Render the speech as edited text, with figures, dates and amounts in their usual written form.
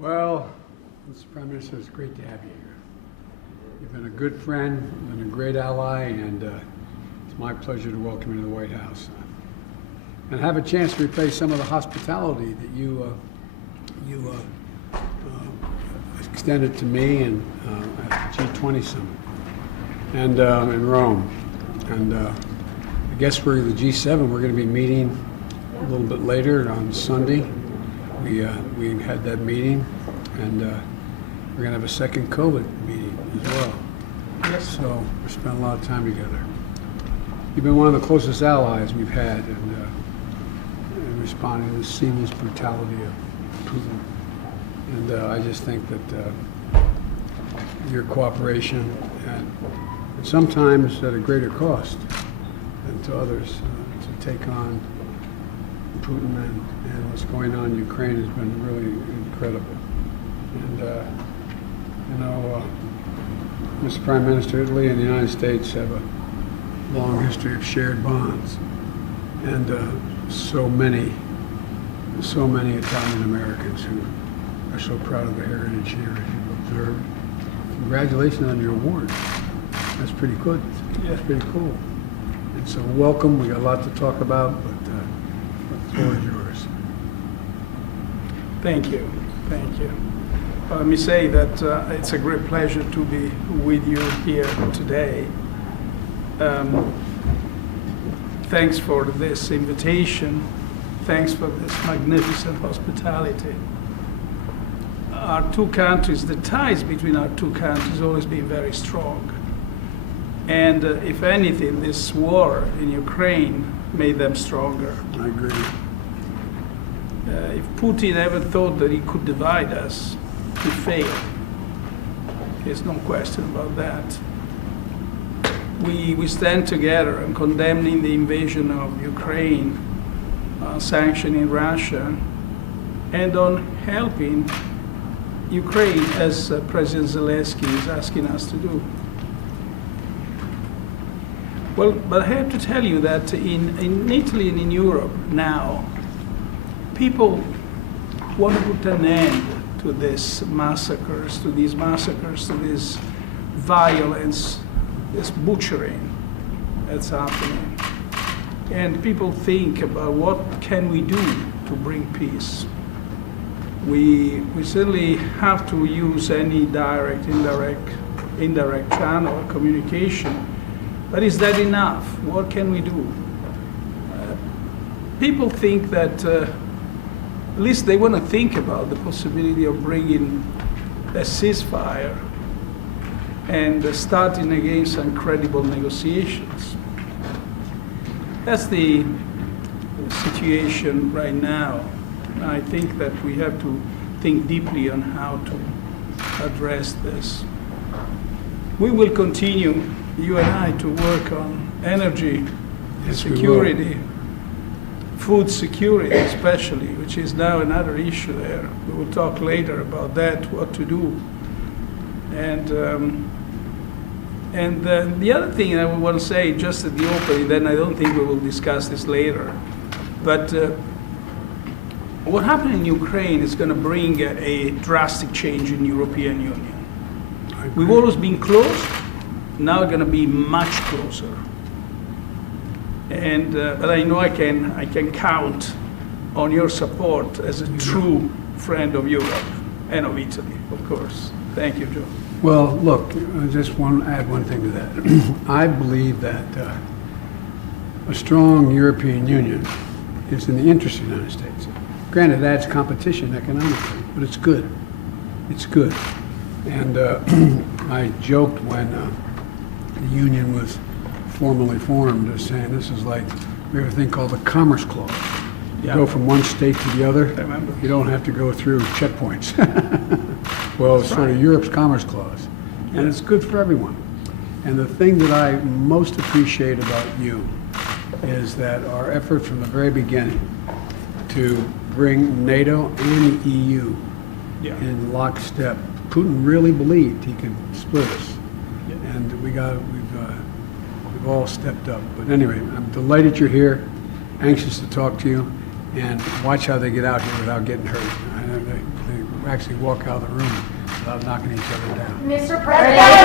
Well, Mr. Prime Minister, it's great to have you here. You've been a good friend, been a great ally, and it's my pleasure to welcome you to the White House and have a chance to repay some of the hospitality that you extended to me and at the G20 summit and in Rome. And I guess we're the G7. We're going to be meeting a little bit later on Sunday. We had that meeting, and we're going to have a second COVID meeting as well. Yes. So we spent a lot of time together. You've been one of the closest allies we've had in responding to the seamless brutality of Putin. And I just think that your cooperation, and sometimes at a greater cost than to others, to take on Putin and what's going on in Ukraine has been really incredible. And Mr. Prime Minister, Italy and the United States have a long history of shared bonds, and so many Italian Americans who are so proud of the heritage here, as you've observed. Congratulations on your award. That's pretty good. Yeah. That's pretty cool. And so welcome. We got a lot to talk about, but the floor is yours. Thank you. Thank you. Let me say that it's a great pleasure to be with you here today. Thanks for this invitation. Thanks for this magnificent hospitality. Our two countries, the ties between our two countries always been very strong. And if anything, this war in Ukraine made them stronger. I agree. If Putin ever thought that he could divide us, he failed. There's no question about that. We stand together in condemning the invasion of Ukraine, sanctioning Russia, and on helping Ukraine, as President Zelensky is asking us to do. Well, but I have to tell you that in Italy and in Europe now, people want to put an end to these massacres, to this violence, this butchering that's happening. And people think about what can we do to bring peace. We certainly have to use any direct, indirect channel of communication. But is that enough? What can we do? People think that, at least they want to think about the possibility of bringing a ceasefire and starting again some credible negotiations. That's the situation right now. I think that we have to think deeply on how to address this. We will continue, you and I, to work on energy security, food security especially, which is now another issue there. We will talk later about that, what to do. And the other thing I want to say just at the opening, then I don't think we will discuss this later, but what happened in Ukraine is going to bring a drastic change in the European Union. We've always been close, now we're going to be much closer. And but I know I can count on your support as a true friend of Europe and of Italy, of course. Thank you, Joe. Well, look, I just want to add one thing to that. I believe that a strong European Union is in the interest of the United States. Granted, it adds competition economically, but it's good. It's good. And I joked when the union was formally formed, as saying this is like, we have a thing called the Commerce Clause. You go from one state to the other. I remember. You don't have to go through checkpoints. Well, it's sort of Europe's Commerce Clause. And it's good for everyone. And the thing that I most appreciate about you is that our effort from the very beginning to bring NATO and the EU in lockstep. Putin really believed he could split us. And we've all stepped up. But anyway, I'm delighted you're here, anxious to talk to you. and watch how they get out here without getting hurt. They actually walk out of the room without knocking each other down. Mr. President.